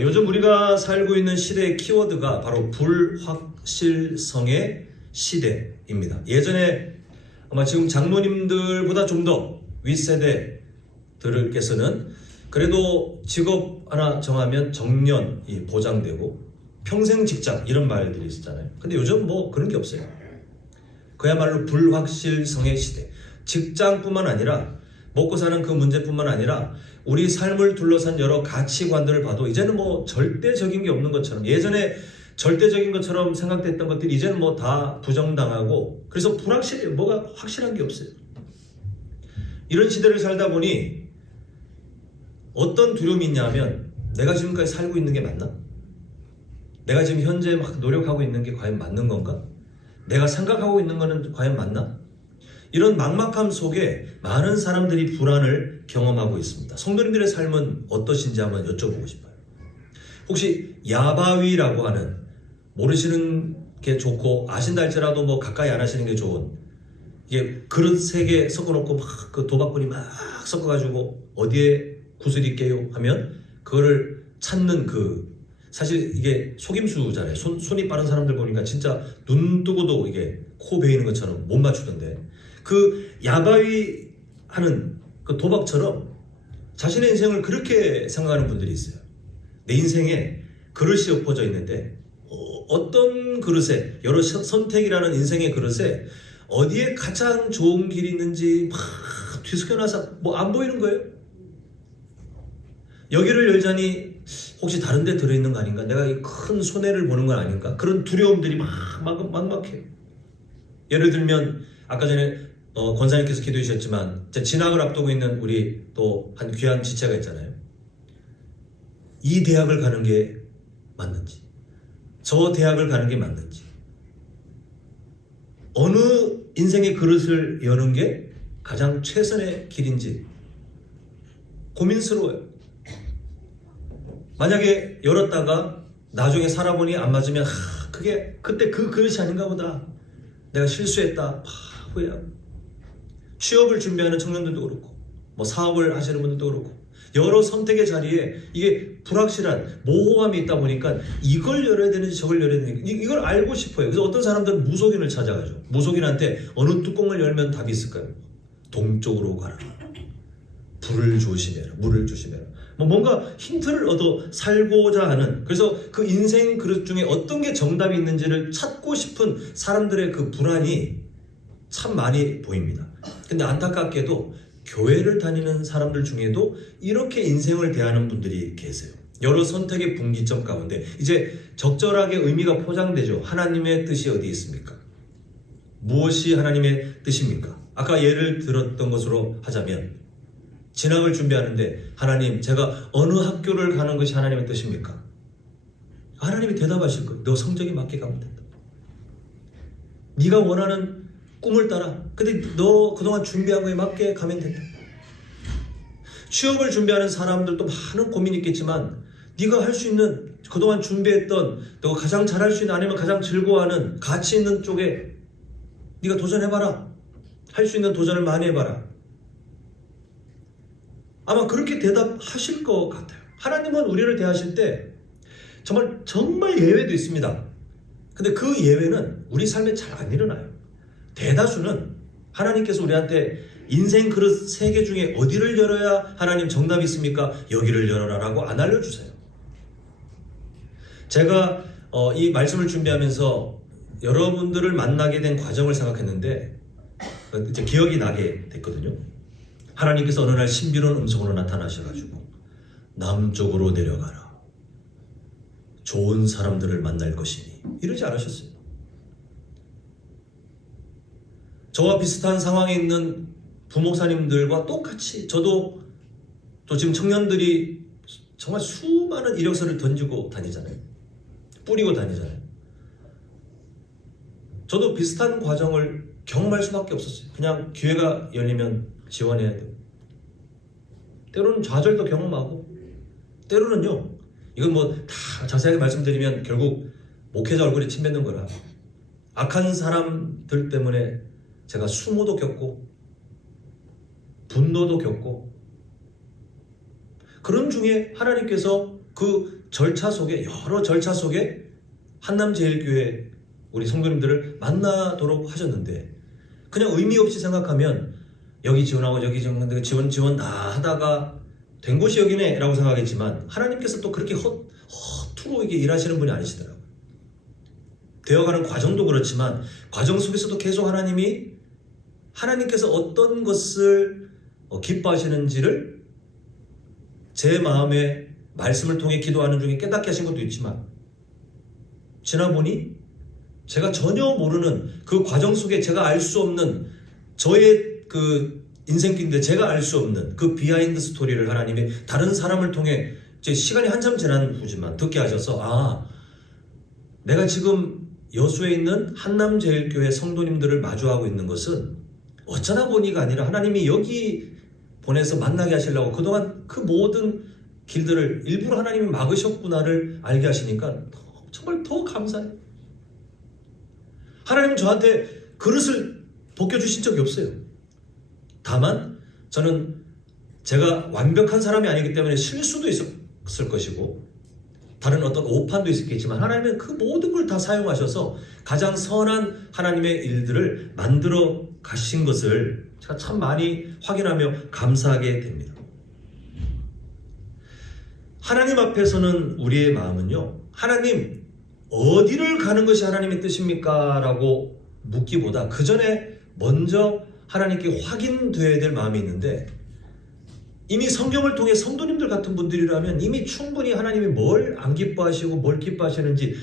요즘 우리가 살고 있는 시대의 키워드가 바로 불확실성의 시대입니다. 예전에 아마 지금 장로님들보다 좀 더 윗세대들께서는 그래도 직업 하나 정하면 정년이 보장되고 평생 직장 이런 말들이 있었잖아요. 근데 요즘 뭐 그런 게 없어요. 그야말로 불확실성의 시대. 직장뿐만 아니라 먹고 사는 그 문제뿐만 아니라 우리 삶을 둘러싼 여러 가치관들을 봐도 이제는 뭐 절대적인 게 없는 것처럼, 예전에 절대적인 것처럼 생각됐던 것들이 이제는 뭐 다 부정당하고, 그래서 불확실해요. 뭐가 확실한 게 없어요. 이런 시대를 살다 보니 어떤 두려움이 있냐면, 내가 지금까지 살고 있는 게 맞나? 내가 지금 현재 막 노력하고 있는 게 과연 맞는 건가? 내가 생각하고 있는 거는 과연 맞나? 이런 막막함 속에 많은 사람들이 불안을 경험하고 있습니다. 성도님들의 삶은 어떠신지 한번 여쭤보고 싶어요. 혹시 야바위라고 하는, 모르시는 게 좋고 아신다 할지라도 뭐 가까이 안 하시는 게 좋은, 이게 그릇 3개 섞어놓고 막 그 도박꾼이 막 섞어가지고 어디에 구슬이 깨요 하면 그거를 찾는 사실 이게 속임수잖아요. 손이 빠른 사람들 보니까 진짜 눈 뜨고도 이게 코 베이는 것처럼 못 맞추던데, 그 야바위 하는 그 도박처럼 자신의 인생을 그렇게 생각하는 분들이 있어요. 내 인생에 그릇이 엎어져 있는데 어떤 그릇에, 여러 선택이라는 인생의 그릇에 어디에 가장 좋은 길이 있는지 막 뒤섞여놔서 뭐 안 보이는 거예요. 여기를 열자니 혹시 다른 데 들어있는 거 아닌가? 내가 이 큰 손해를 보는 건 아닌가? 그런 두려움들이 막막해요. 예를 들면 아까 전에 권사님께서 기도해 주셨지만 진학을 앞두고 있는 우리 또 한 귀한 지체가 있잖아요. 이 대학을 가는 게 맞는지, 저 대학을 가는 게 맞는지, 어느 인생의 그릇을 여는 게 가장 최선의 길인지 고민스러워요. 만약에 열었다가 나중에 살아보니 안 맞으면 그게 그때 그 그릇이 아닌가 보다, 내가 실수했다 후회하고. 취업을 준비하는 청년들도 그렇고 뭐 사업을 하시는 분들도 그렇고 여러 선택의 자리에 이게 불확실한 모호함이 있다 보니까 이걸 열어야 되는지 저걸 열어야 되는지 이걸 알고 싶어요. 그래서 어떤 사람들은 무속인을 찾아가죠. 무속인한테 어느 뚜껑을 열면 답이 있을까요? 동쪽으로 가라, 불을 조심해라, 물을 조심해라, 뭔가 힌트를 얻어 살고자 하는, 그래서 그 인생 그릇 중에 어떤 게 정답이 있는지를 찾고 싶은 사람들의 그 불안이 참 많이 보입니다. 근데 안타깝게도 교회를 다니는 사람들 중에도 이렇게 인생을 대하는 분들이 계세요. 여러 선택의 분기점 가운데 이제 적절하게 의미가 포장되죠. 하나님의 뜻이 어디 있습니까? 무엇이 하나님의 뜻입니까? 아까 예를 들었던 것으로 하자면, 진학을 준비하는데 하나님, 제가 어느 학교를 가는 것이 하나님의 뜻입니까? 하나님이 대답하실 거예요. 너 성적에 맞게 가면 된다. 네가 원하는 꿈을 따라. 근데 너 그동안 준비한 거에 맞게 가면 된다. 취업을 준비하는 사람들도 많은 고민이 있겠지만 네가 할 수 있는, 그동안 준비했던, 너 가장 잘할 수 있는, 아니면 가장 즐거워하는 가치 있는 쪽에 네가 도전해봐라. 할 수 있는 도전을 많이 해봐라. 아마 그렇게 대답하실 것 같아요. 하나님은 우리를 대하실 때 정말 예외도 있습니다. 근데 그 예외는 우리 삶에 잘 안 일어나요. 대다수는 하나님께서 우리한테 인생 그릇 3개 중에 어디를 열어야 하나님 정답이 있습니까? 여기를 열어라 라고 안 알려주세요. 제가 이 말씀을 준비하면서 여러분들을 만나게 된 과정을 생각했는데 이제 기억이 나게 됐거든요. 하나님께서 어느 날 신비로운 음성으로 나타나셔가지고 남쪽으로 내려가라, 좋은 사람들을 만날 것이니, 이러지 않으셨어요. 저와 비슷한 상황에 있는 부목사님들과 똑같이 저도 또 지금 청년들이 정말 수많은 이력서를 던지고 다니잖아요. 뿌리고 다니잖아요. 저도 비슷한 과정을 경험할 수밖에 없었어요. 그냥 기회가 열리면 지원해야 되고, 때로는 좌절도 경험하고, 때로는요, 이건 뭐 다 자세하게 말씀드리면 결국 목회자 얼굴에 침 뱉는 거라, 악한 사람들 때문에 제가 수모도 겪고 분노도 겪고, 그런 중에 하나님께서 그 절차 속에 여러 절차 속에 한남제일교회 우리 성도님들을 만나도록 하셨는데 그냥 의미 없이 생각하면 여기 지원하고 여기 지원 하다가 된 곳이 여기네 라고 생각했지만 하나님께서 또 그렇게 허투루 이게 일하시는 분이 아니시더라고요. 되어가는 과정도 그렇지만 과정 속에서도 계속 하나님께서 어떤 것을 기뻐하시는지를 제 마음에 말씀을 통해 기도하는 중에 깨닫게 하신 것도 있지만 지나보니 제가 전혀 모르는 그 과정 속에 제가 알 수 없는 저의 그 인생길인데 제가 알 수 없는 그 비하인드 스토리를 하나님이 다른 사람을 통해 제 시간이 한참 지난 후지만 듣게 하셔서 내가 지금 여수에 있는 한남제일교회 성도님들을 마주하고 있는 것은 어쩌다 보니가 아니라 하나님이 여기 보내서 만나게 하시려고 그동안 그 모든 길들을 일부러 하나님이 막으셨구나를 알게 하시니까 정말 더 감사해요. 하나님은 저한테 그릇을 벗겨주신 적이 없어요. 다만 저는 제가 완벽한 사람이 아니기 때문에 실수도 있었을 것이고 다른 어떤 오판도 있었겠지만 하나님은 그 모든 걸 다 사용하셔서 가장 선한 하나님의 일들을 만들어 가신 것을 제가 참 많이 확인하며 감사하게 됩니다. 하나님 앞에서는 우리의 마음은요, 하나님 어디를 가는 것이 하나님의 뜻입니까? 라고 묻기보다 그 전에 먼저 하나님께 확인되어야 될 마음이 있는데 이미 성경을 통해 성도님들 같은 분들이라면 이미 충분히 하나님이 뭘 안 기뻐하시고 뭘 기뻐하시는지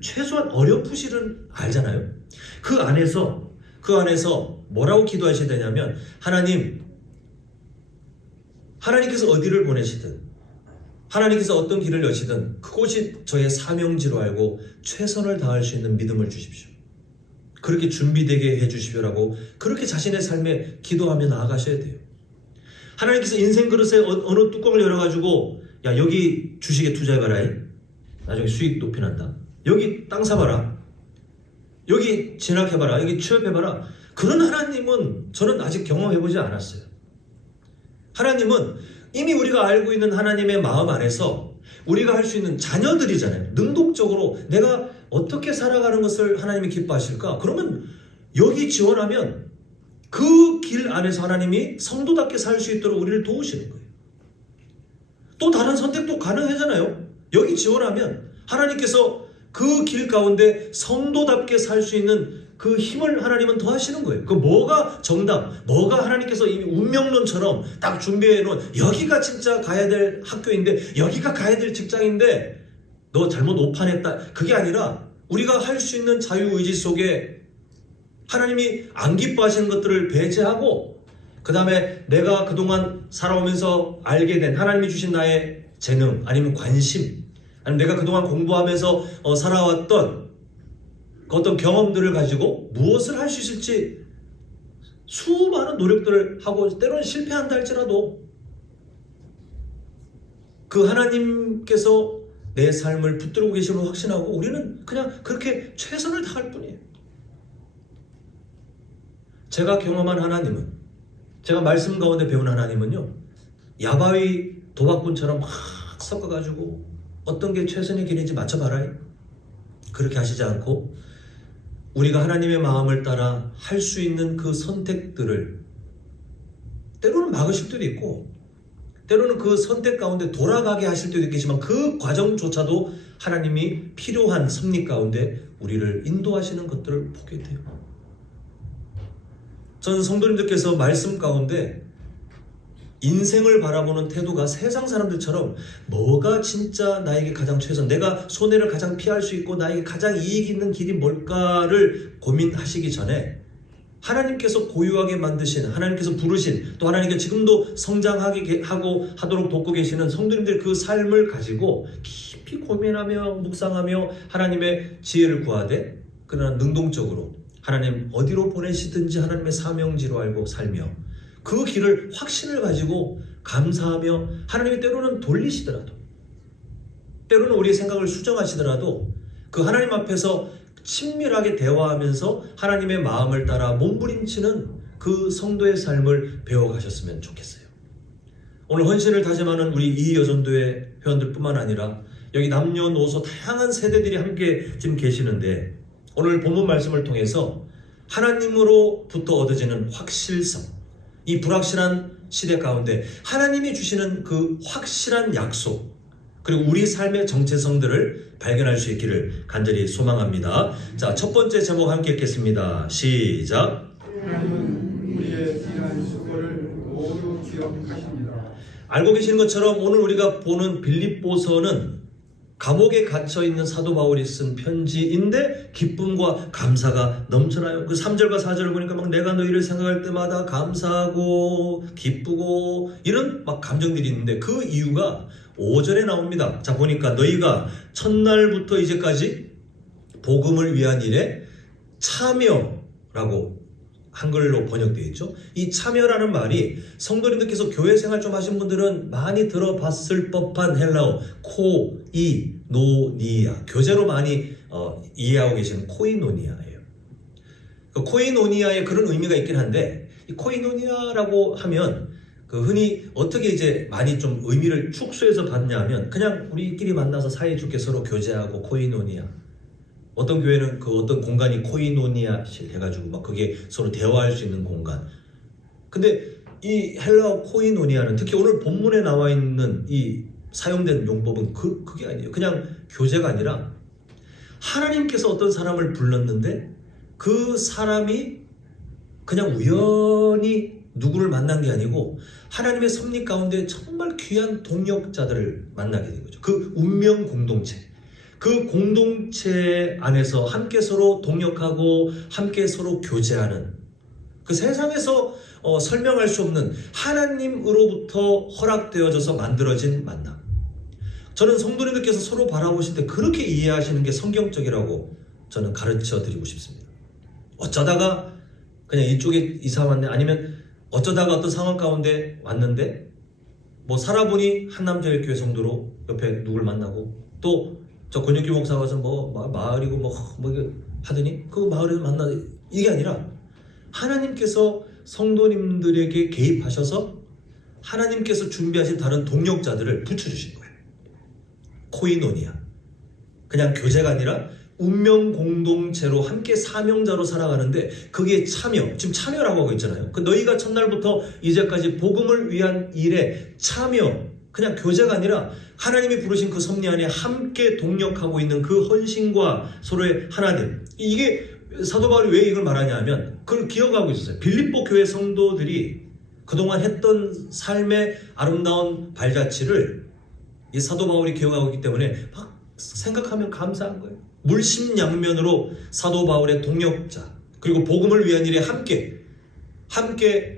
최소한 어렴풋이는 알잖아요. 그 안에서 뭐라고 기도하셔야 되냐면 하나님께서 어디를 보내시든 하나님께서 어떤 길을 여시든 그곳이 저의 사명지로 알고 최선을 다할 수 있는 믿음을 주십시오. 그렇게 준비되게 해주십시오라고 그렇게 자신의 삶에 기도하며 나아가셔야 돼요. 하나님께서 인생 그릇에 어느 뚜껑을 열어가지고 야 여기 주식에 투자해봐라. 나중에 수익 높이 난다. 여기 땅 사봐라. 여기 진학해봐라. 여기 취업해봐라. 그런 하나님은 저는 아직 경험해보지 않았어요. 하나님은 이미 우리가 알고 있는 하나님의 마음 안에서 우리가 할 수 있는 자녀들이잖아요. 능동적으로 내가 어떻게 살아가는 것을 하나님이 기뻐하실까? 그러면 여기 지원하면 그 길 안에서 하나님이 성도답게 살 수 있도록 우리를 도우시는 거예요. 또 다른 선택도 가능하잖아요. 여기 지원하면 하나님께서 그 길 가운데 성도답게 살 수 있는 그 힘을 하나님은 더하시는 거예요. 그 뭐가 정답, 뭐가 하나님께서 이미 운명론처럼 딱 준비해 놓은 여기가 진짜 가야 될 학교인데 여기가 가야 될 직장인데 너 잘못 오판했다. 그게 아니라 우리가 할 수 있는 자유의지 속에 하나님이 안 기뻐하시는 것들을 배제하고 그 다음에 내가 그동안 살아오면서 알게 된 하나님이 주신 나의 재능 아니면 관심 아니면 내가 그동안 공부하면서 살아왔던 그 어떤 경험들을 가지고 무엇을 할 수 있을지 수많은 노력들을 하고 때로는 실패한다 할지라도 그 하나님께서 내 삶을 붙들고 계심을 확신하고 우리는 그냥 그렇게 최선을 다할 뿐이에요. 제가 경험한 하나님은 제가 말씀 가운데 배운 하나님은요 야바위 도박꾼처럼 막 섞어가지고 어떤 게 최선의 길인지 맞춰봐라 그렇게 하시지 않고 우리가 하나님의 마음을 따라 할 수 있는 그 선택들을 때로는 막으실 때도 있고 때로는 그 선택 가운데 돌아가게 하실 때도 있겠지만 그 과정조차도 하나님이 필요한 섭리 가운데 우리를 인도하시는 것들을 보게 돼요. 저는 성도님들께서 말씀 가운데 인생을 바라보는 태도가 세상 사람들처럼 뭐가 진짜 나에게 가장 최선, 내가 손해를 가장 피할 수 있고 나에게 가장 이익 있는 길이 뭘까를 고민하시기 전에 하나님께서 고유하게 만드신, 하나님께서 부르신, 또 하나님께서 지금도 성장하게 하도록 돕고 계시는 성도님들 그 삶을 가지고 깊이 고민하며 묵상하며 하나님의 지혜를 구하되 그러나 능동적으로 하나님 어디로 보내시든지 하나님의 사명지로 알고 살며 그 길을 확신을 가지고 감사하며 하나님이 때로는 돌리시더라도 때로는 우리의 생각을 수정하시더라도 그 하나님 앞에서 친밀하게 대화하면서 하나님의 마음을 따라 몸부림치는 그 성도의 삶을 배워가셨으면 좋겠어요. 오늘 헌신을 다짐하는 우리 이여전도회 회원들뿐만 아니라 여기 남녀노소 다양한 세대들이 함께 지금 계시는데 오늘 본문 말씀을 통해서 하나님으로부터 얻어지는 확실성, 이 불확실한 시대 가운데 하나님이 주시는 그 확실한 약속, 그리고 우리 삶의 정체성들을 발견할 수 있기를 간절히 소망합니다. 자, 첫 번째 제목 함께 읽겠습니다. 시작. 하나님은 우리의 지난 수고를 모두 기억하십니다. 알고 계시는 것처럼 오늘 우리가 보는 빌립보서는 감옥에 갇혀 있는 사도 바울이 쓴 편지인데 기쁨과 감사가 넘쳐나요. 그 3절과 4절을 보니까 막 내가 너희를 생각할 때마다 감사하고 기쁘고 이런 막 감정들이 있는데 그 이유가 5절에 나옵니다. 자, 보니까 너희가 첫날부터 이제까지 복음을 위한 일에 참여라고 한글로 번역되어 있죠. 이 참여라는 말이 성도님들께서 교회 생활 좀 하신 분들은 많이 들어봤을 법한 헬라어 코이노니아, 교재로 많이 이해하고 계시는 코이노니아예요. 그 코이노니아에 그런 의미가 있긴 한데 이 코이노니아라고 하면 그 흔히 어떻게 이제 많이 좀 의미를 축소해서 받냐면 그냥 우리끼리 만나서 사이좋게 서로 교제하고 코이노니아. 어떤 교회는 그 어떤 공간이 코이노니아실 해가지고 막 그게 서로 대화할 수 있는 공간. 근데 이 헬라어 코이노니아는 특히 오늘 본문에 나와 있는 이 사용된 용법은 그게 아니에요. 그냥 교제가 아니라 하나님께서 어떤 사람을 불렀는데 그 사람이 그냥 우연히 누구를 만난 게 아니고 하나님의 섭리 가운데 정말 귀한 동역자들을 만나게 된 거죠. 그 운명 공동체. 그 공동체 안에서 함께 서로 동역하고 함께 서로 교제하는 그 세상에서 설명할 수 없는 하나님으로부터 허락되어져서 만들어진 만남. 저는 성도님들께서 서로 바라보실 때 그렇게 이해하시는 게 성경적이라고 저는 가르쳐 드리고 싶습니다. 어쩌다가 그냥 이쪽에 이사 왔네, 아니면 어쩌다가 어떤 상황 가운데 왔는데 뭐 살아보니 한남자의 교회 성도로 옆에 누굴 만나고 또 저 권혁기 목사가 와서 뭐 마을이고 뭐 하더니 그 마을에서 만나, 이게 아니라 하나님께서 성도님들에게 개입하셔서 하나님께서 준비하신 다른 동역자들을 붙여주신 거예요. 코이노니아. 그냥 교제가 아니라 운명 공동체로 함께 사명자로 살아가는데 그게 참여, 지금 참여라고 하고 있잖아요. 그 너희가 첫날부터 이제까지 복음을 위한 일에 참여, 그냥 교제가 아니라 하나님이 부르신 그 섭리 안에 함께 동역하고 있는 그 헌신과 서로의 하나됨. 이게 사도 바울이 왜 이걸 말하냐 하면 그걸 기억하고 있었어요. 빌립보 교회 성도들이 그동안 했던 삶의 아름다운 발자취를 이 사도 바울이 기억하고 있기 때문에 막 생각하면 감사한 거예요. 물심양면으로 사도 바울의 동역자, 그리고 복음을 위한 일에 함께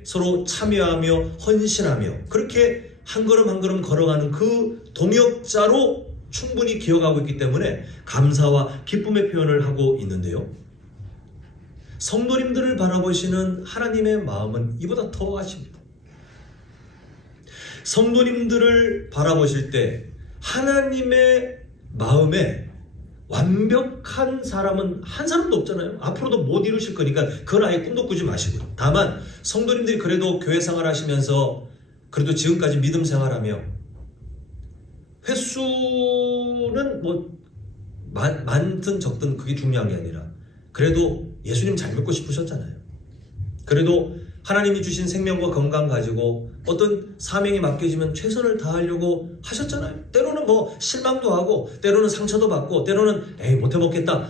서로 참여하며 헌신하며 그렇게 한 걸음 한 걸음 걸어가는 그 동역자로 충분히 기억하고 있기 때문에 감사와 기쁨의 표현을 하고 있는데요. 성도님들을 바라보시는 하나님의 마음은 이보다 더 하십니다. 성도님들을 바라보실 때 하나님의 마음에 완벽한 사람은 한 사람도 없잖아요. 앞으로도 못 이루실 거니까 그건 아예 꿈도 꾸지 마시고요. 다만 성도님들이 그래도 교회 생활하시면서 그래도 지금까지 믿음 생활하며 횟수는 뭐 많든 적든 그게 중요한 게 아니라 그래도 예수님 잘 믿고 싶으셨잖아요. 그래도 하나님이 주신 생명과 건강 가지고 어떤 사명이 맡겨지면 최선을 다하려고 하셨잖아요. 때로는 뭐 실망도 하고 때로는 상처도 받고 때로는 에이 못해 먹겠다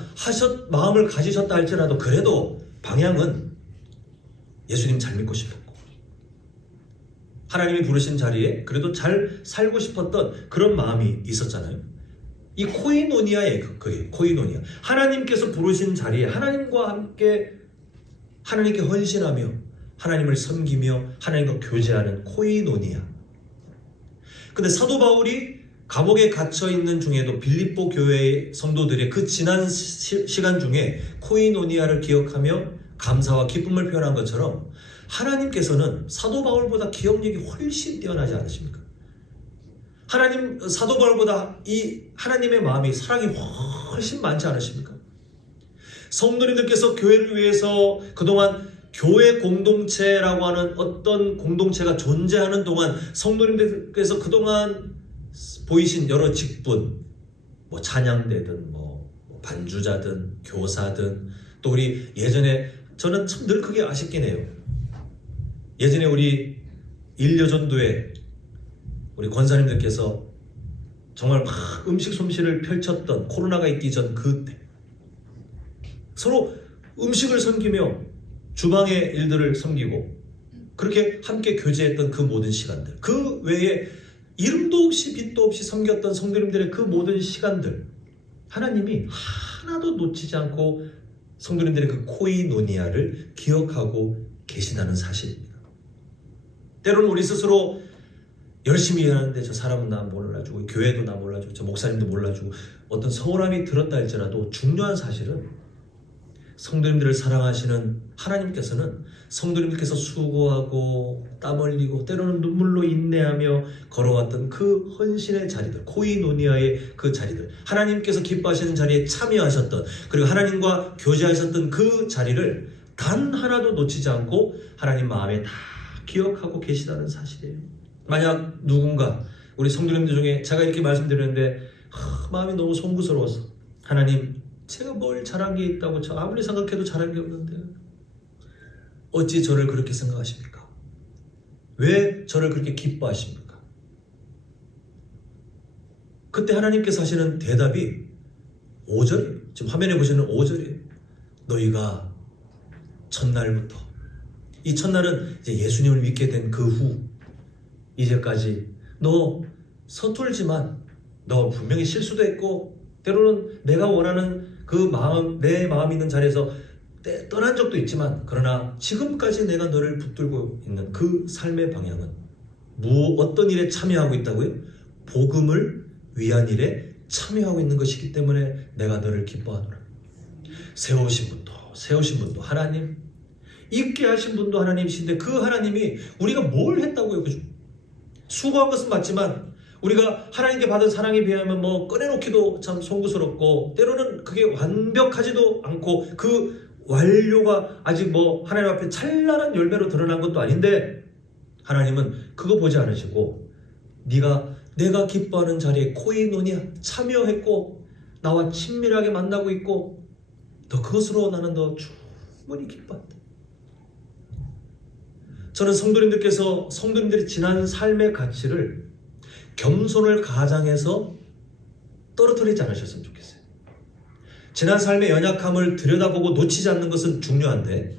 마음을 가지셨다 할지라도 그래도 방향은 예수님 잘 믿고 싶었고 하나님이 부르신 자리에 그래도 잘 살고 싶었던 그런 마음이 있었잖아요. 이 코이노니아예요. 그게 코이노니아. 하나님께서 부르신 자리에 하나님과 함께 하나님께 헌신하며 하나님을 섬기며 하나님과 교제하는 코이노니아. 근데 사도 바울이 감옥에 갇혀 있는 중에도 빌립보 교회의 성도들의 그 지난 시간 중에 코이노니아를 기억하며 감사와 기쁨을 표현한 것처럼 하나님께서는 사도 바울보다 기억력이 훨씬 뛰어나지 않으십니까? 사도 바울보다 이 하나님의 마음이 사랑이 훨씬 많지 않으십니까? 성도님들께서 교회를 위해서 그동안 교회 공동체라고 하는 어떤 공동체가 존재하는 동안 성도님들께서 그동안 보이신 여러 직분, 뭐 찬양대든 뭐 반주자든 교사든, 또 우리 예전에 저는 참 늘 그게 아쉽긴 해요. 예전에 우리 일여전도회 우리 권사님들께서 정말 막 음식 솜씨를 펼쳤던, 코로나가 있기 전 그때 서로 음식을 섬기며 주방의 일들을 섬기고 그렇게 함께 교제했던 그 모든 시간들, 그 외에 이름도 없이 빛도 없이 섬겼던 성도님들의 그 모든 시간들, 하나님이 하나도 놓치지 않고 성도님들의 그 코이노니아를 기억하고 계시다는 사실입니다. 때로는 우리 스스로 열심히 일하는데 저 사람은 나 몰라주고, 교회도 나 몰라주고, 저 목사님도 몰라주고, 어떤 서운함이 들었다 할지라도 중요한 사실은 성도님들을 사랑하시는 하나님께서는 성도님들께서 수고하고 땀 흘리고 때로는 눈물로 인내하며 걸어왔던 그 헌신의 자리들, 코이노니아의 그 자리들, 하나님께서 기뻐하시는 자리에 참여하셨던, 그리고 하나님과 교제하셨던 그 자리를 단 하나도 놓치지 않고 하나님 마음에 다 기억하고 계시다는 사실이에요. 만약 누군가 우리 성도님들 중에 제가 이렇게 말씀드렸는데 마음이 너무 송구스러워서, 하나님 제가 뭘 잘한 게 있다고 저 아무리 생각해도 잘한 게 없는데 어찌 저를 그렇게 생각하십니까? 왜 저를 그렇게 기뻐하십니까? 그때 하나님께서 하시는 대답이 5절이에요. 지금 화면에 보시는 5절이에요. 너희가 첫날부터, 이 첫날은 이제 예수님을 믿게 된 그 후 이제까지 너 서툴지만 너 분명히 실수도 했고 때로는 내가 원하는 그 마음, 내 마음 있는 자리에서 떠난 적도 있지만, 그러나 지금까지 내가 너를 붙들고 있는 그 삶의 방향은 어떤 일에 참여하고 있다고요? 복음을 위한 일에 참여하고 있는 것이기 때문에 내가 너를 기뻐하노라. 세우신 분도 하나님, 있게 하신 분도 하나님이신데 그 하나님이 우리가 뭘 했다고요? 그죠? 수고한 것은 맞지만 우리가 하나님께 받은 사랑에 비하면 뭐 꺼내놓기도 참 송구스럽고, 때로는 그게 완벽하지도 않고 그 완료가 아직 뭐 하나님 앞에 찬란한 열매로 드러난 것도 아닌데, 하나님은 그거 보지 않으시고 내가 기뻐하는 자리에 코이노니아 참여했고 나와 친밀하게 만나고 있고 더 그것으로 나는 더 충분히 기뻐한다. 저는 성도님들이 지난 삶의 가치를 겸손을 가장해서 떨어뜨리지 않으셨으면 좋겠어요. 지난 삶의 연약함을 들여다보고 놓치지 않는 것은 중요한데,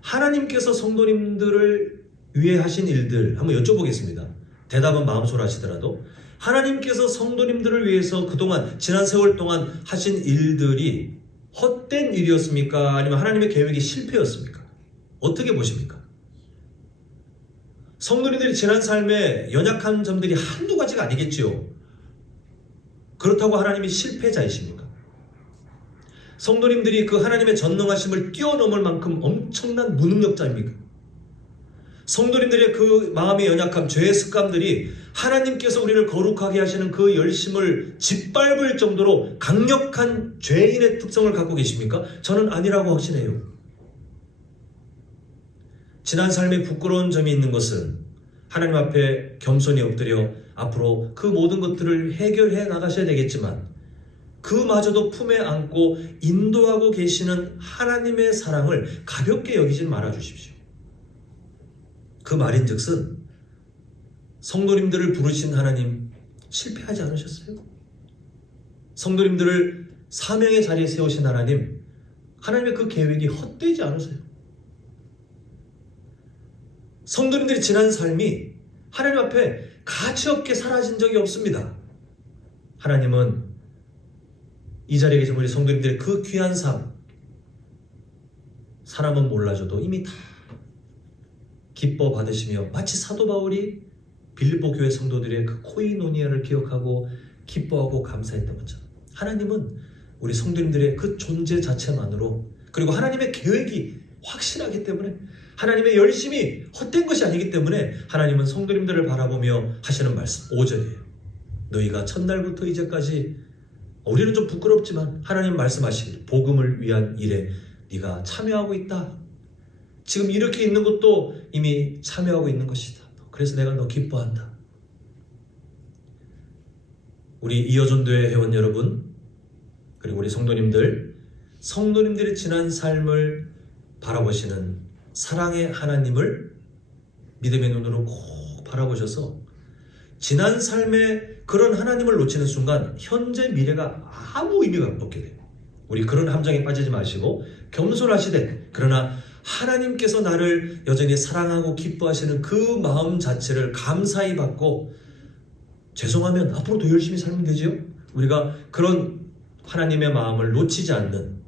하나님께서 성도님들을 위해 하신 일들 한번 여쭤보겠습니다. 대답은 마음속으로 하시더라도 하나님께서 성도님들을 위해서 그동안 지난 세월 동안 하신 일들이 헛된 일이었습니까? 아니면 하나님의 계획이 실패였습니까? 어떻게 보십니까? 성도님들이 지난 삶에 연약한 점들이 한두 가지가 아니겠지요. 그렇다고 하나님이 실패자이십니까? 성도님들이 그 하나님의 전능하심을 뛰어넘을 만큼 엄청난 무능력자입니까? 성도님들의 그 마음의 연약함, 죄의 습관들이 하나님께서 우리를 거룩하게 하시는 그 열심을 짓밟을 정도로 강력한 죄인의 특성을 갖고 계십니까? 저는 아니라고 확신해요. 지난 삶에 부끄러운 점이 있는 것은 하나님 앞에 겸손히 엎드려 앞으로 그 모든 것들을 해결해 나가셔야 되겠지만, 그마저도 품에 안고 인도하고 계시는 하나님의 사랑을 가볍게 여기지 말아 주십시오. 그 말인즉슨 성도님들을 부르신 하나님 실패하지 않으셨어요? 성도님들을 사명의 자리에 세우신 하나님, 하나님의 그 계획이 헛되지 않으세요? 성도님들이 지난 삶이 하나님 앞에 가치없게 사라진 적이 없습니다. 하나님은 이 자리에 계신 우리 성도님들의 그 귀한 삶, 사람은 몰라줘도 이미 다 기뻐 받으시며, 마치 사도 바울이 빌립보 교회 성도들의 그 코이노니아를 기억하고 기뻐하고 감사했던 것처럼, 하나님은 우리 성도님들의 그 존재 자체만으로, 그리고 하나님의 계획이 확실하기 때문에, 하나님의 열심이 헛된 것이 아니기 때문에 하나님은 성도님들을 바라보며 하시는 말씀 5절이에요. 너희가 첫날부터 이제까지, 우리는 좀 부끄럽지만 하나님 말씀하시길, 복음을 위한 일에 네가 참여하고 있다. 지금 이렇게 있는 것도 이미 참여하고 있는 것이다. 그래서 내가 너 기뻐한다. 우리 이어전도회 회원 여러분, 그리고 우리 성도님들의 지난 삶을 바라보시는 사랑의 하나님을 믿음의 눈으로 꼭 바라보셔서 지난 삶에 그런 하나님을 놓치는 순간 현재 미래가 아무 의미가 없게 돼요. 우리 그런 함정에 빠지지 마시고 겸손하시되, 그러나 하나님께서 나를 여전히 사랑하고 기뻐하시는 그 마음 자체를 감사히 받고, 죄송하면 앞으로 더 열심히 살면 되지요. 우리가 그런 하나님의 마음을 놓치지 않는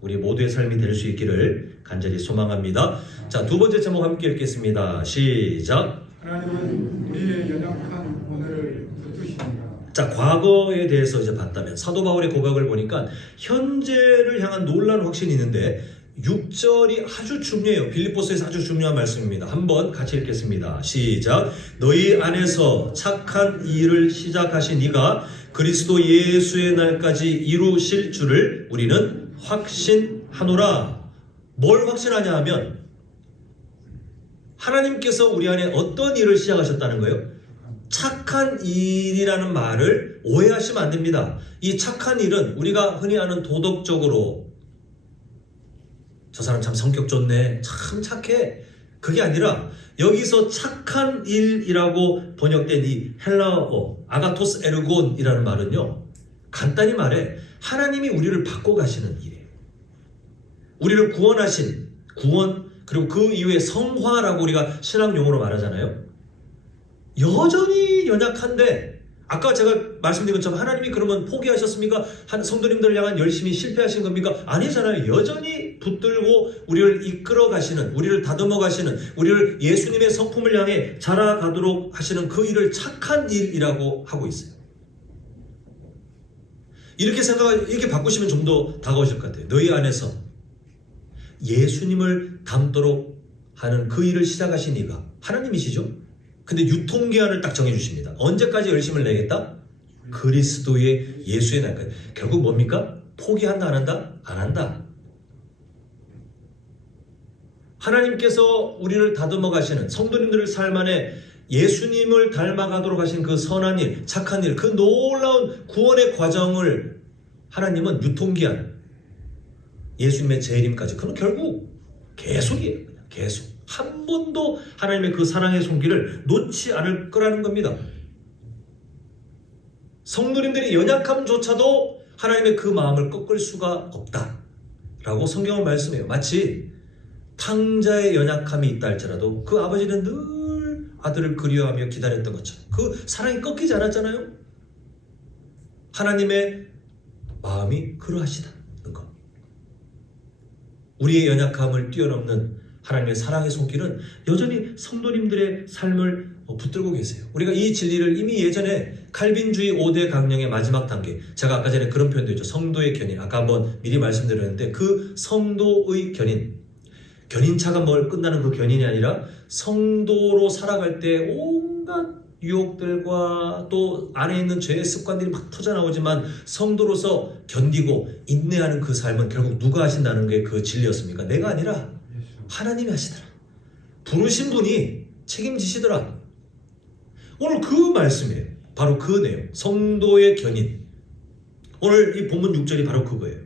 우리 모두의 삶이 될 수 있기를 간절히 소망합니다. 자, 두 번째 제목 함께 읽겠습니다. 시작. 하나님은 우리의 연약한 오늘을 붙드십니다. 자, 과거에 대해서 이제 봤다면 사도 바울의 고백을 보니까 현재를 향한 놀라운 확신이 있는데 6절이 아주 중요해요. 빌립보서에서 아주 중요한 말씀입니다. 한번 같이 읽겠습니다. 시작. 너희 안에서 착한 일을 시작하신 이가 그리스도 예수의 날까지 이루실 줄을 우리는 확신하노라. 뭘 확신하냐 하면 하나님께서 우리 안에 어떤 일을 시작하셨다는 거예요. 착한 일이라는 말을 오해하시면 안 됩니다. 이 착한 일은 우리가 흔히 아는 도덕적으로 저 사람 참 성격 좋네, 참 착해, 그게 아니라 여기서 착한 일이라고 번역된 이 헬라어 아가토스 에르곤이라는 말은요, 간단히 말해 하나님이 우리를 바꿔가시는 일이에요. 우리를 구원하신 구원, 그리고 그 이후에 성화라고 우리가 신학 용어로 말하잖아요. 여전히 연약한데 아까 제가 말씀드린 것처럼 하나님이 그러면 포기하셨습니까? 성도님들을 향한 열심히 실패하신 겁니까? 아니잖아요. 여전히 붙들고 우리를 이끌어 가시는, 우리를 다듬어 가시는, 우리를 예수님의 성품을 향해 자라가도록 하시는 그 일을 착한 일이라고 하고 있어요. 이렇게 바꾸시면 좀 더 다가오실 것 같아요. 너희 안에서 예수님을 닮도록 하는 그 일을 시작하신 이가 하나님이시죠? 근데 유통기한을 딱 정해주십니다. 언제까지 열심을 내겠다? 그리스도의 예수의 날까지. 결국 뭡니까? 포기한다 안 한다? 안 한다. 하나님께서 우리를 다듬어 가시는 성도님들의 삶 안에 예수님을 닮아가도록 하신 그 선한 일, 착한 일, 그 놀라운 구원의 과정을 하나님은 유통기한, 예수님의 재림까지, 그건 결국 계속이에요. 그냥 계속. 한 번도 하나님의 그 사랑의 손길을 놓지 않을 거라는 겁니다. 성도님들의 연약함조차도 하나님의 그 마음을 꺾을 수가 없다라고 성경은 말씀해요. 마치 탕자의 연약함이 있다 할지라도 그 아버지는 늘 아들을 그리워하며 기다렸던 것처럼 그 사랑이 꺾이지 않았잖아요. 하나님의 마음이 그러하시다는 것. 우리의 연약함을 뛰어넘는 하나님의 사랑의 손길은 여전히 성도님들의 삶을 붙들고 계세요. 우리가 이 진리를 이미 예전에 칼빈주의 5대 강령의 마지막 단계, 제가 아까 전에 그런 표현도 있죠. 성도의 견인. 아까 한번 미리 말씀드렸는데 그 성도의 견인, 견인차가 뭘 끝나는 그 견인이 아니라 성도로 살아갈 때 온갖 유혹들과 또 안에 있는 죄의 습관들이 막 터져나오지만 성도로서 견디고 인내하는 그 삶은 결국 누가 하신다는 게 그 진리였습니까? 내가 아니라 하나님이 하시더라. 부르신 분이 책임지시더라. 오늘 그 말씀이에요. 바로 그 내용. 성도의 견인. 오늘 이 본문 6절이 바로 그거예요.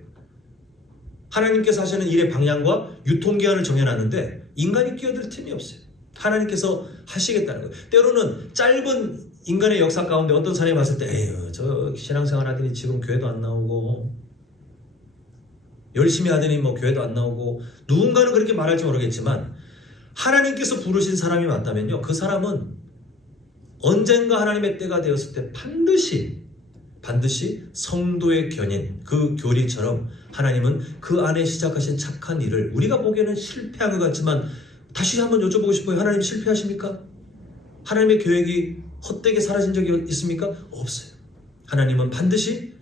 하나님께서 하시는 일의 방향과 유통기한을 정해놨는데 인간이 끼어들 틈이 없어요. 하나님께서 하시겠다는 거예요. 때로는 짧은 인간의 역사 가운데 어떤 사람이 봤을 때 에휴, 저 신앙생활 하더니 지금 교회도 안 나오고 열심히 하더니 뭐 교회도 안 나오고, 누군가는 그렇게 말할지 모르겠지만 하나님께서 부르신 사람이 맞다면요, 그 사람은 언젠가 하나님의 때가 되었을 때 반드시 성도의 견인, 그 교리처럼 하나님은 그 안에 시작하신 착한 일을, 우리가 보기에는 실패한 것 같지만 다시 한번 여쭤보고 싶어요. 하나님 실패하십니까? 하나님의 계획이 헛되게 사라진 적이 있습니까? 없어요. 하나님은 반드시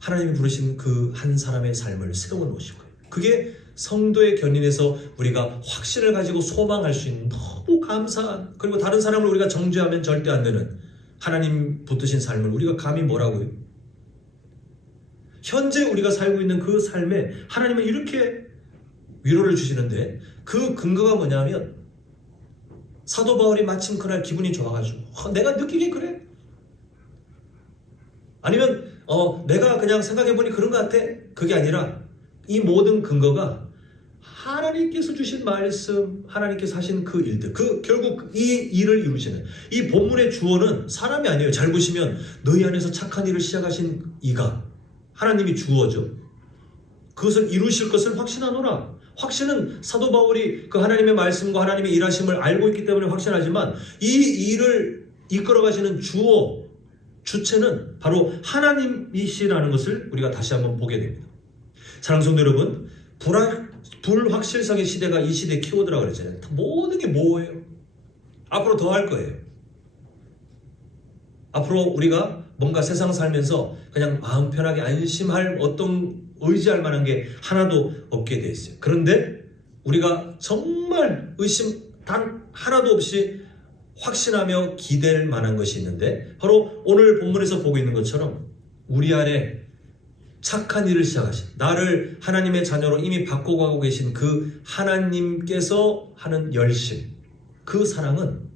하나님이 부르신 그 한 사람의 삶을 세워놓으실 거예요. 그게 성도의 견인에서 우리가 확신을 가지고 소망할 수 있는 너무 감사한, 그리고 다른 사람을 우리가 정죄하면 절대 안 되는 하나님 붙드신 삶을 우리가 감히 뭐라고요? 현재 우리가 살고 있는 그 삶에 하나님은 이렇게 위로를 주시는데 그 근거가 뭐냐면 사도 바울이 마침 그날 기분이 좋아가지고 내가 느끼기 그래? 아니면 내가 그냥 생각해보니 그런 것 같아? 그게 아니라 이 모든 근거가 하나님께서 주신 말씀, 하나님께서 하신 그 일들, 결국 이 일을 이루시는 이 본문의 주어는 사람이 아니에요. 잘 보시면 너희 안에서 착한 일을 시작하신 이가 하나님이 주어죠. 그것을 이루실 것을 확신하노라. 확신은 사도 바울이 그 하나님의 말씀과 하나님의 일하심을 알고 있기 때문에 확신하지만 이 일을 이끌어 가시는 주어, 주체는 바로 하나님이시라는 것을 우리가 다시 한번 보게 됩니다. 사랑하는 성도 여러분, 불확실성의 시대가 이 시대의 키워드라고 그랬잖아요. 모든 게 뭐예요? 앞으로 더 할 거예요. 앞으로 우리가 뭔가 세상 살면서 그냥 마음 편하게 안심할 어떤 의지할 만한 게 하나도 없게 돼 있어요. 그런데 우리가 정말 의심 단 하나도 없이 확신하며 기댈 만한 것이 있는데 바로 오늘 본문에서 보고 있는 것처럼 우리 안에 착한 일을 시작하신 나를 하나님의 자녀로 이미 바꿔가고 계신 그 하나님께서 하는 열심, 그 사랑은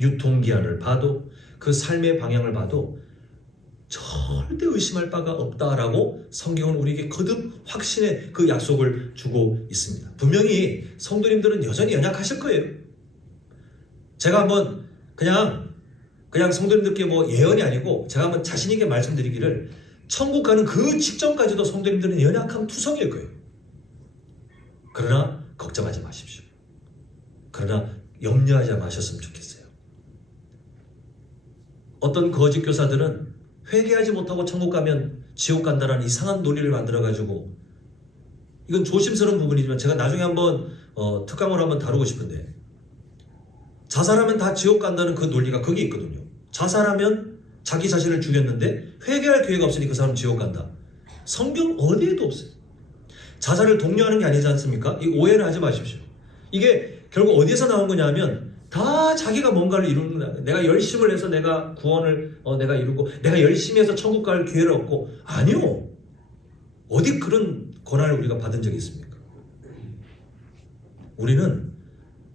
유통기한을 봐도 그 삶의 방향을 봐도 절대 의심할 바가 없다라고 성경은 우리에게 거듭 확신의 그 약속을 주고 있습니다. 분명히 성도님들은 여전히 연약하실 거예요. 제가 한번 그냥 성도님들께 뭐 예언이 아니고 제가 한번 자신 있게 말씀드리기를 천국 가는 그 직전까지도 성도님들은 연약한 투성일 거예요. 그러나 걱정하지 마십시오. 그러나 염려하지 마셨으면 좋겠어요. 어떤 거짓 교사들은 회개하지 못하고 천국 가면 지옥 간다는 이상한 논리를 만들어가지고 이건 조심스러운 부분이지만 제가 나중에 한번 특강으로 한번 다루고 싶은데 자살하면 다 지옥 간다는 그 논리가 거기 있거든요. 자살하면 자기 자신을 죽였는데 회개할 기회가 없으니 그 사람 지옥 간다. 성경 어디에도 없어요. 자살을 독려하는 게 아니지 않습니까? 이 오해를 하지 마십시오. 이게 결국 어디에서 나온 거냐면 다 자기가 뭔가를 이루는 거야. 내가 열심을 해서 내가 구원을 내가 이루고 내가 열심히 해서 천국 갈 기회를 얻고 아니요. 어디 그런 권한을 우리가 받은 적이 있습니까? 우리는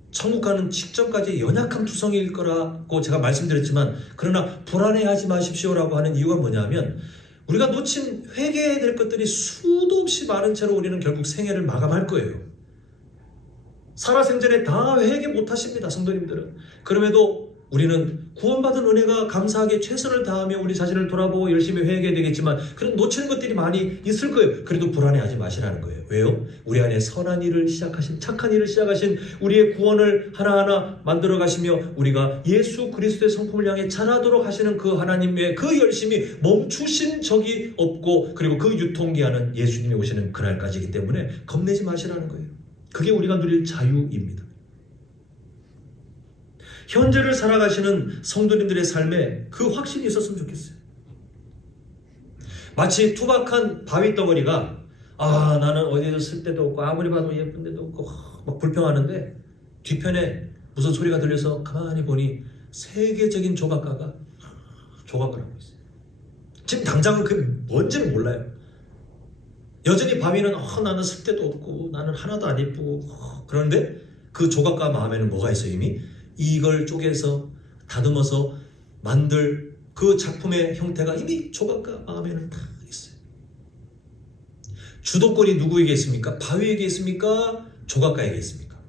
천국 가는 직전까지 연약한 투성이일 거라고 제가 말씀드렸지만 그러나 불안해하지 마십시오라고 하는 이유가 뭐냐면 우리가 놓친 회개해야 될 것들이 수도 없이 많은 채로 우리는 결국 생애를 마감할 거예요. 살아생전에 다 회개 못하십니다. 성도님들은. 그럼에도 우리는 구원받은 은혜가 감사하게 최선을 다하며 우리 자신을 돌아보고 열심히 회개해야 되겠지만 그런 놓치는 것들이 많이 있을 거예요. 그래도 불안해하지 마시라는 거예요. 왜요? 우리 안에 선한 일을 시작하신 착한 일을 시작하신 우리의 구원을 하나하나 만들어 가시며 우리가 예수 그리스도의 성품을 향해 자라도록 하시는 그 하나님의 그 열심이 멈추신 적이 없고 그리고 그 유통기한은 예수님이 오시는 그날까지이기 때문에 겁내지 마시라는 거예요. 그게 우리가 누릴 자유입니다. 현재를 살아가시는 성도님들의 삶에 그 확신이 있었으면 좋겠어요. 마치 투박한 바위 덩어리가 나는 어디에서 쓸 데도 없고 아무리 봐도 예쁜 데도 없고 막 불평하는데 뒤편에 무슨 소리가 들려서 가만히 보니 세계적인 조각가가 조각을 하고 있어요. 지금 당장은 그게 뭔지는 몰라요. 여전히 바위는 나는 쓸 데도 없고 나는 하나도 안 예쁘고 그런데 그 조각가 마음에는 뭐가 있어요? 이미 이걸 쪼개서 다듬어서 만들 그 작품의 형태가 이미 조각가 마음에는 다 있어요. 주도권이 누구에게 있습니까? 바위에게 있습니까? 조각가에게 있습니까?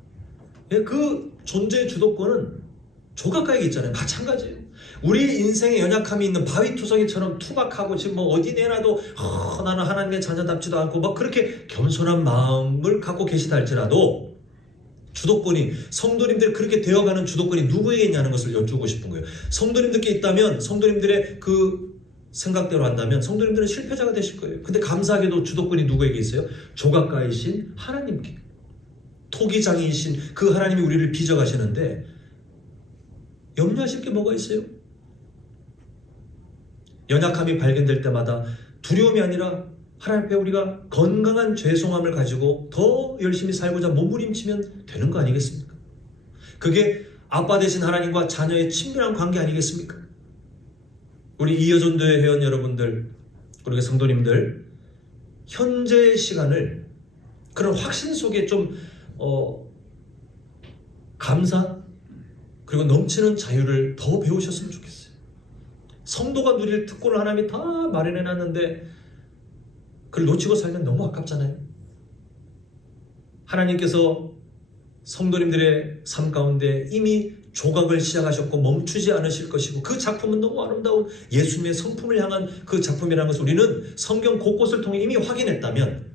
그 존재의 주도권은 조각가에게 있잖아요. 마찬가지예요. 우리 인생에 연약함이 있는 바위투성이처럼 투박하고 지금 뭐 어디 내놔도 나는 하나님의 자녀답지도 않고 막 그렇게 겸손한 마음을 갖고 계시다 할지라도 주도권이 성도님들이 그렇게 되어가는 주도권이 누구에게 있냐는 것을 여쭈고 싶은 거예요. 성도님들께 있다면 성도님들의 그 생각대로 한다면 성도님들은 실패자가 되실 거예요. 근데 감사하게도 주도권이 누구에게 있어요? 조각가이신 하나님께, 토기장이신 그 하나님이 우리를 빚어가시는데 염려하실 게 뭐가 있어요? 연약함이 발견될 때마다 두려움이 아니라 하나님 앞에 우리가 건강한 죄송함을 가지고 더 열심히 살고자 몸부림치면 되는 거 아니겠습니까? 그게 아빠 되신 하나님과 자녀의 친밀한 관계 아니겠습니까? 우리 이여전도회 회원 여러분들, 그리고 성도님들, 현재의 시간을 그런 확신 속에 좀 감사 그리고 넘치는 자유를 더 배우셨으면 좋겠어요. 성도가 누릴 특권을 하나님이 다 마련해놨는데 그걸 놓치고 살면 너무 아깝잖아요. 하나님께서 성도님들의 삶 가운데 이미 조각을 시작하셨고 멈추지 않으실 것이고 그 작품은 너무 아름다운 예수님의 성품을 향한 그 작품이라는 것을 우리는 성경 곳곳을 통해 이미 확인했다면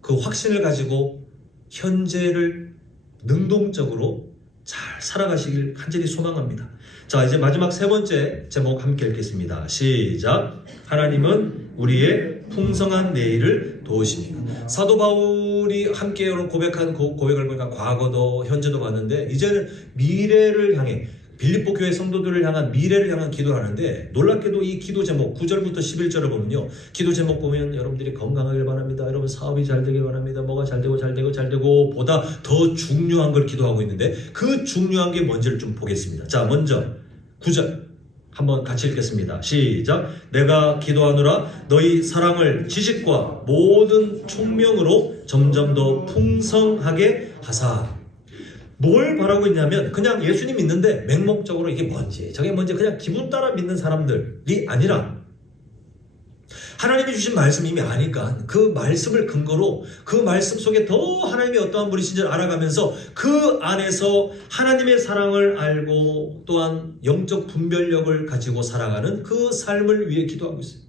그 확신을 가지고 현재를 능동적으로 잘 살아가시길 간절히 소망합니다. 자, 이제 마지막 세 번째 제목 함께 읽겠습니다. 시작. 하나님은 우리의 풍성한 내일을 도우십니다. 사도 바울이 함께 고백한 그 고백을 보니까 과거도 현재도 봤는데 이제는 미래를 향해 빌립보 교회 성도들을 향한 미래를 향한 기도를 하는데 놀랍게도 이 기도 제목 9절부터 11절을 보면요. 기도 제목 보면 여러분들이 건강하길 바랍니다. 여러분 사업이 잘 되길 바랍니다. 뭐가 잘 되고 보다 더 중요한 걸 기도하고 있는데 그 중요한 게 뭔지를 좀 보겠습니다. 자, 먼저 9절 한번 같이 읽겠습니다. 시작. 내가 기도하노라 너희 사랑을 지식과 모든 총명으로 점점 더 풍성하게 하사. 뭘 바라고 있냐면 그냥 예수님 믿는데 맹목적으로 이게 뭔지 저게 뭔지 그냥 기분 따라 믿는 사람들이 아니라 하나님이 주신 말씀이 이미 아니까 그 말씀을 근거로 그 말씀 속에 더 하나님이 어떠한 분이신지를 알아가면서 그 안에서 하나님의 사랑을 알고 또한 영적 분별력을 가지고 살아가는 그 삶을 위해 기도하고 있어요.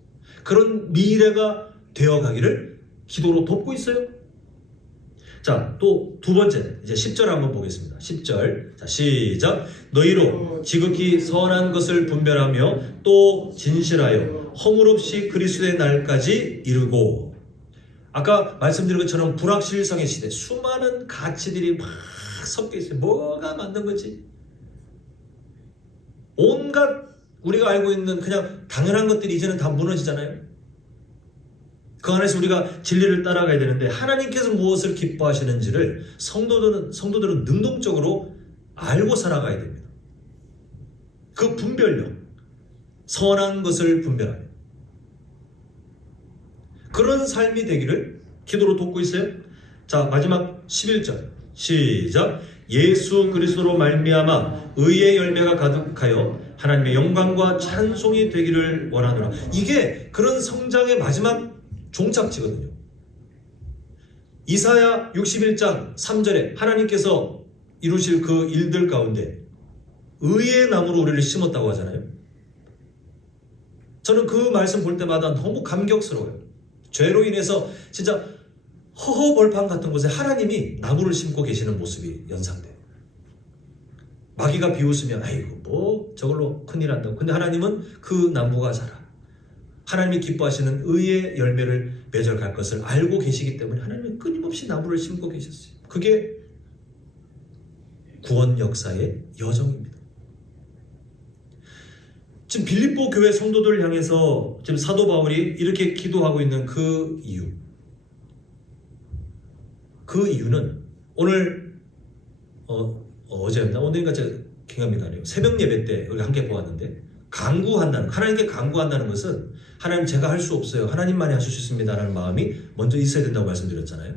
그런 미래가 되어가기를 기도로 돕고 있어요. 자, 또 두 번째 이제 10절 한번 보겠습니다. 10절. 자, 시작. 너희로 지극히 선한 것을 분별하며 또 진실하여 허물 없이 그리스도의 날까지 이루고. 아까 말씀드린 것처럼 불확실성의 시대, 수많은 가치들이 막 섞여 있어요. 뭐가 맞는 거지? 온갖 우리가 알고 있는 그냥 당연한 것들이 이제는 다 무너지잖아요. 그 안에서 우리가 진리를 따라가야 되는데 하나님께서 무엇을 기뻐하시는지를 성도들은 능동적으로 알고 살아가야 됩니다. 그 분별력, 선한 것을 분별하는 그런 삶이 되기를 기도로 돕고 있어요. 자, 마지막 11절 시작. 예수 그리스도로 말미암아 의의 열매가 가득하여 하나님의 영광과 찬송이 되기를 원하노라. 이게 그런 성장의 마지막 종착지거든요. 이사야 61장 3절에 하나님께서 이루실 그 일들 가운데 의의 나무로 우리를 심었다고 하잖아요. 저는 그 말씀 볼 때마다 너무 감격스러워요. 죄로 인해서 진짜 허허벌판 같은 곳에 하나님이 나무를 심고 계시는 모습이 연상돼요. 마귀가 비웃으면 아이고 뭐 저걸로 큰일 한다고. 근데 하나님은 그 나무가 자라 하나님이 기뻐하시는 의의 열매를 맺어갈 것을 알고 계시기 때문에 하나님은 끊임없이 나무를 심고 계셨어요. 그게 구원 역사의 여정입니다. 지금 빌립보 교회 성도들을 향해서 지금 사도 바울이 이렇게 기도하고 있는 그 이유는 오늘 어제였나 오늘인가 제가 기억이 나네요. 새벽 예배 때 우리 함께 보았는데 하나님께 간구한다는 것은 하나님 제가 할 수 없어요. 하나님만이 하실 수 있습니다. 라는 마음이 먼저 있어야 된다고 말씀드렸잖아요.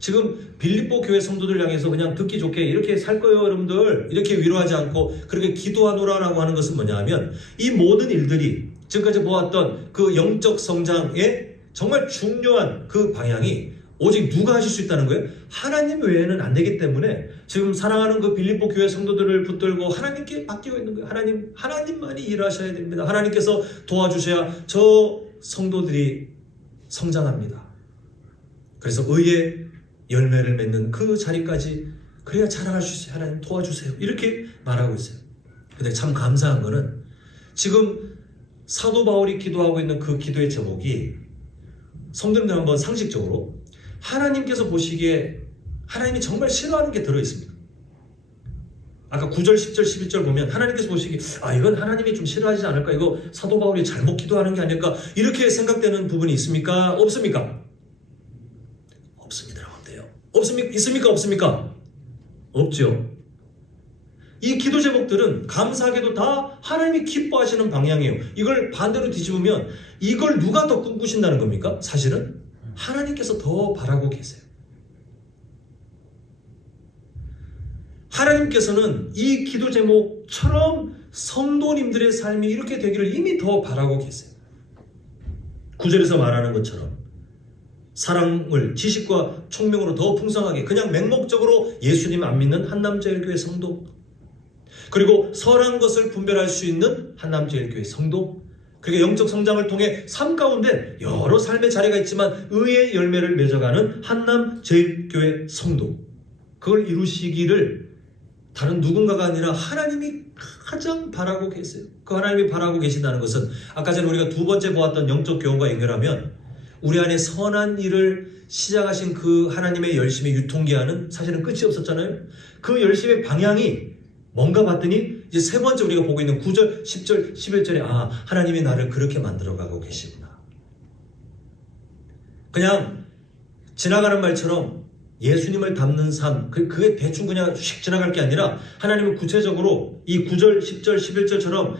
지금 빌립보 교회 성도들 향해서 그냥 듣기 좋게 이렇게 살 거예요 여러분들 이렇게 위로하지 않고 그렇게 기도하노라라고 하는 것은 뭐냐 하면 이 모든 일들이 지금까지 보았던 그 영적 성장의 정말 중요한 그 방향이 오직 누가 하실 수 있다는 거예요? 하나님 외에는 안 되기 때문에 지금 사랑하는 그 빌립보 교회 성도들을 붙들고 하나님께 맡기고 있는 거예요. 하나님만이 일하셔야 됩니다. 하나님께서 도와주셔야 저 성도들이 성장합니다. 그래서 의의 열매를 맺는 그 자리까지 그래야 자라갈 수 있어요. 하나님 도와주세요. 이렇게 말하고 있어요. 근데 참 감사한 거는 지금 사도 바울이 기도하고 있는 그 기도의 제목이 성도님들 한번 상식적으로 하나님께서 보시기에 하나님이 정말 싫어하는 게 들어있습니다. 아까 9절, 10절, 11절 보면 하나님께서 보시기에 이건 하나님이 좀 싫어하지 않을까? 이거 사도 바울이 잘못 기도하는 게 아닐까? 이렇게 생각되는 부분이 있습니까? 없습니까? 없습니다. 있습니까? 없습니까? 없죠. 이 기도 제목들은 감사하게도 다 하나님이 기뻐하시는 방향이에요. 이걸 반대로 뒤집으면 이걸 누가 더 꿈꾸신다는 겁니까? 사실은 하나님께서 더 바라고 계세요. 하나님께서는 이 기도 제목처럼 성도님들의 삶이 이렇게 되기를 이미 더 바라고 계세요. 9절에서 말하는 것처럼 사랑을 지식과 총명으로 더 풍성하게, 그냥 맹목적으로 예수님 안 믿는 한남제일교회 성도, 그리고 선한 것을 분별할 수 있는 한남제일교회 성도, 그리고 영적 성장을 통해 삶 가운데 여러 삶의 자리가 있지만 의의 열매를 맺어가는 한남제일교회 성도, 그걸 이루시기를 다른 누군가가 아니라 하나님이 가장 바라고 계세요. 그 하나님이 바라고 계신다는 것은 아까 전에 우리가 두 번째 보았던 영적 교훈과 연결하면 우리 안에 선한 일을 시작하신 그 하나님의 열심히 유통기한은 사실은 끝이 없었잖아요. 그 열심의 방향이 뭔가 봤더니 이제 세 번째 우리가 보고 있는 9절, 10절, 11절에 하나님이 나를 그렇게 만들어가고 계시구나. 그냥 지나가는 말처럼 예수님을 닮는 삶, 그게 대충 그냥 휙 지나갈 게 아니라 하나님은 구체적으로 이 9절, 10절, 11절처럼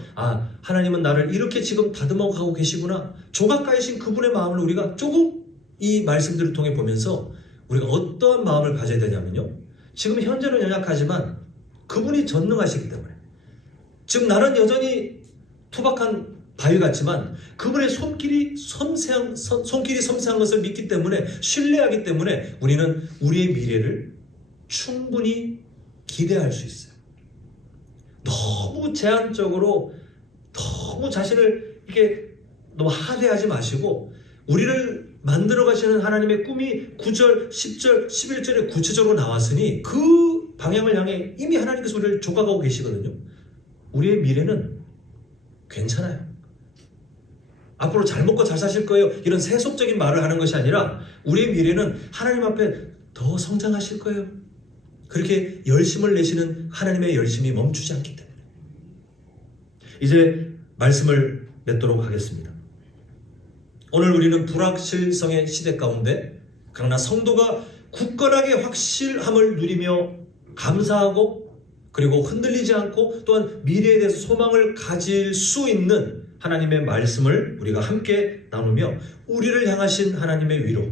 하나님은 나를 이렇게 지금 다듬어 가고 계시구나. 조각가이신 그분의 마음을 우리가 조금 이 말씀들을 통해 보면서 우리가 어떠한 마음을 가져야 되냐면요. 지금 현재는 연약하지만 그분이 전능하시기 때문에 지금 나는 여전히 투박한 바위 같지만 그분의 손길이 섬세한 것을 믿기 때문에, 신뢰하기 때문에 우리는 우리의 미래를 충분히 기대할 수 있어요. 너무 제한적으로, 너무 자신을 이렇게 너무 하대하지 마시고 우리를 만들어 가시는 하나님의 꿈이 9절, 10절, 11절에 구체적으로 나왔으니 그 방향을 향해 이미 하나님께서 우리를 조각하고 계시거든요. 우리의 미래는 괜찮아요. 앞으로 잘 먹고 잘 사실 거예요. 이런 세속적인 말을 하는 것이 아니라 우리의 미래는 하나님 앞에 더 성장하실 거예요. 그렇게 열심을 내시는 하나님의 열심이 멈추지 않기 때문에. 이제 말씀을 맺도록 하겠습니다. 오늘 우리는 불확실성의 시대 가운데 그러나 성도가 굳건하게 확실함을 누리며 감사하고 그리고 흔들리지 않고 또한 미래에 대해서 소망을 가질 수 있는 하나님의 말씀을 우리가 함께 나누며 우리를 향하신 하나님의 위로,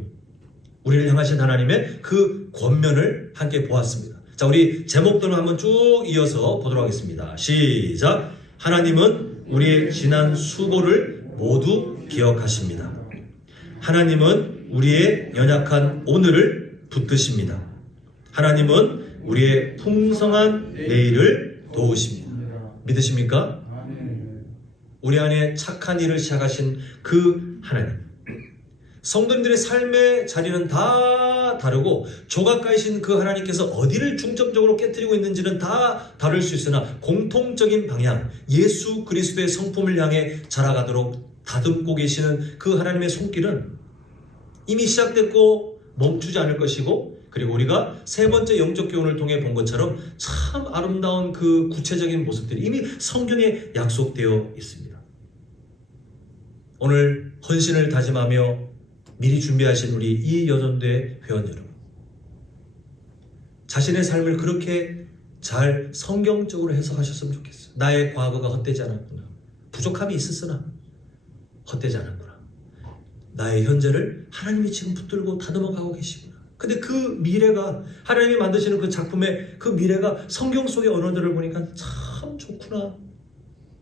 우리를 향하신 하나님의 그 권면을 함께 보았습니다. 자, 우리 제목들을 한번 쭉 이어서 보도록 하겠습니다. 시작! 하나님은 우리의 지난 수고를 모두 기억하십니다. 하나님은 우리의 연약한 오늘을 붙드십니다. 하나님은 우리의 풍성한 내일을 도우십니다. 믿으십니까? 우리 안에 착한 일을 시작하신 그 하나님. 성도님들의 삶의 자리는 다 다르고 조각가이신 그 하나님께서 어디를 중점적으로 깨뜨리고 있는지는 다 다를 수 있으나 공통적인 방향, 예수 그리스도의 성품을 향해 자라가도록 다듬고 계시는 그 하나님의 손길은 이미 시작됐고 멈추지 않을 것이고, 그리고 우리가 세 번째 영적 교훈을 통해 본 것처럼 참 아름다운 그 구체적인 모습들이 이미 성경에 약속되어 있습니다. 오늘 헌신을 다짐하며 미리 준비하신 우리 이 여전대 회원 여러분, 자신의 삶을 그렇게 잘 성경적으로 해석하셨으면 좋겠어요. 나의 과거가 헛되지 않았구나. 부족함이 있었으나 헛되지 않았구나. 나의 현재를 하나님이 지금 붙들고 다듬어 가고 계시구나. 근데 그 미래가, 하나님이 만드시는 그 작품의 그 미래가 성경 속의 언어들을 보니까 참 좋구나.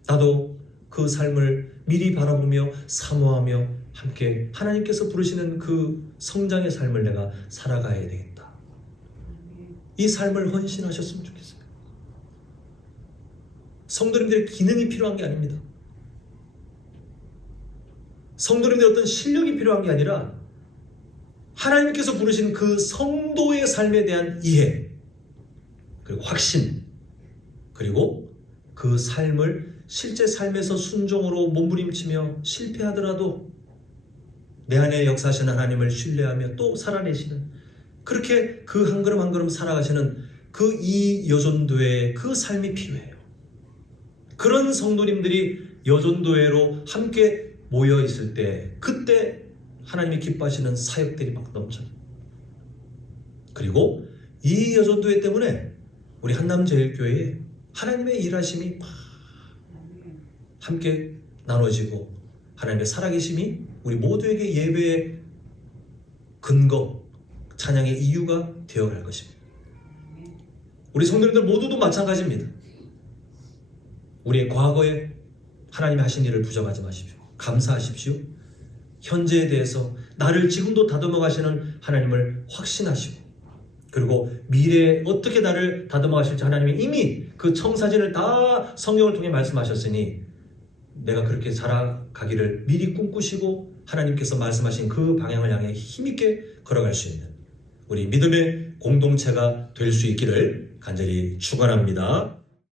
나도 그 삶을 미리 바라보며 사모하며 함께 하나님께서 부르시는 그 성장의 삶을 내가 살아가야 되겠다. 이 삶을 헌신하셨으면 좋겠어요. 성도님들의 기능이 필요한 게 아닙니다. 성도님들의 어떤 실력이 필요한 게 아니라 하나님께서 부르신 그 성도의 삶에 대한 이해, 그리고 확신, 그리고 그 삶을 실제 삶에서 순종으로 몸부림치며 실패하더라도 내 안에 역사하시는 하나님을 신뢰하며 또 살아내시는, 그렇게 그 한 걸음 한 걸음 살아가시는 그 이 여전도의 그 삶이 필요해요. 그런 성도님들이 여전도회로 함께 모여 있을 때, 그때 하나님이 기뻐하시는 사역들이 막 넘쳐요. 그리고 이 여전도회 때문에 우리 한남제일교회에 하나님의 일하심이 막 함께 나눠지고 하나님의 살아계심이 우리 모두에게 예배의 근거, 찬양의 이유가 되어갈 것입니다. 우리 성도님들 모두도 마찬가지입니다. 우리의 과거에 하나님이 하신 일을 부정하지 마십시오. 감사하십시오. 현재에 대해서 나를 지금도 다듬어 가시는 하나님을 확신하시고, 그리고 미래에 어떻게 나를 다듬어 가실지 하나님이 이미 그 청사진을 다 성경을 통해 말씀하셨으니 내가 그렇게 살아가기를 미리 꿈꾸시고 하나님께서 말씀하신 그 방향을 향해 힘있게 걸어갈 수 있는 우리 믿음의 공동체가 될 수 있기를 간절히 축원합니다.